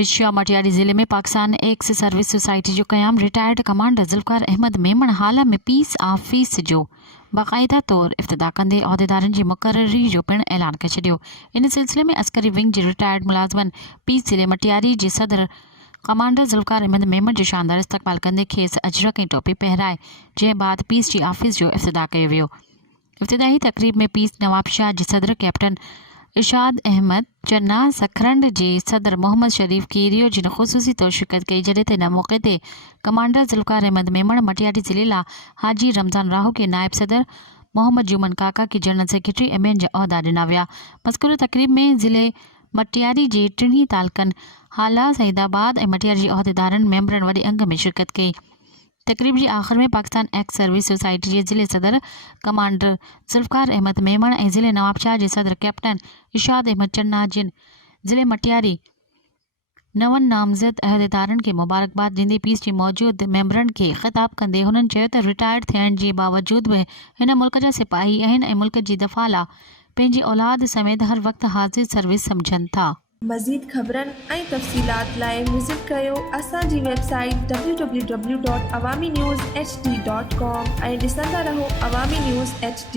विछिया मटियारी ज़िले में पाकिस्तान एक्स सर्विस सोसाइटी जो क़याम रिटायर्ड कमांडर ज़ुल्फ़िकार अहमद मेमण हाल में पीस ऑफिस जो बाक़ायदा तौर इफ्तिदा कंदे उहदेदारनि जी मुक़र्ररी जो पिणु ऐलान करे छॾियो। इन सिलसिले में अस्करी विंग जे रिटायर्ड मुलाज़िमन पीस ज़िले मटियारी जे सदर कमांडर ज़ुल्फ़िकार अहमद मेमण जो शानदार इस्तक़बाल कंदे खेसि अजरक ऐं टोपी पहिराए जंहिं बाद पीस जी ऑफिस जो इफ्तिदा कयो वियो। इफ्तिदाही तक़रीब में पीस नवाबशाह जे सदर कैप्टन इरशाद अहमद चन्ना सखरंड जे सदर मोहम्मद शरीफ कीरियो जिन ख़ुसूसी तौर शिरकत कई जॾहिं त इन मौक़े ते कमांडर ज़ुल्फ़िकार अहमद मेमण मटियारी ज़िले लाइ हाजी रमज़ान राहो के नायब सदर मोहम्मद जुमन काका के जनरल सेक्रेटरी एम एन जा उहदा ॾिना विया। मज़कूर तक़रीब में ज़िले मटियारी जे टिनी तालकनि हाला सईदाबाद ऐं मटियारी जे उहदेदारनि मेंबरनि वॾे अंग में शिरकत कई। तक़रीब जी आख़िर में पाकिस्तान एक्स सर्विस सोसाइटी के ज़िले सदर कमांडर ज़ुल्फ़िकार अहमद मेमण ऐं ज़िले नवाबशाह के सदर कैप्टन इरशाद अहमद चन्ना जिन ज़िले मटियारी नवन नामज़द अहदेदारनि के मुबारकबाद ॾींदे पीस जी मौजूद मेंबरनि के ख़िताब कंदे हुननि चयो त रिटायर्ड थियण जे बावजूद भी हिन मुल्क जा सिपाही आहिनि ऐं मुल्क जी दफ़ा लाइ पंहिंजी औलाद समेत हर वक़्तु हाज़िर सर्विस सम्झनि था। मज़ीद ख़बरनि ऐं तफ़सीलात लाइ विज़िट कयो असांजी वेबसाइट www.awamiNewsHD.com ऐं ॾिसंदा रहो अवामी न्यूज़ HD।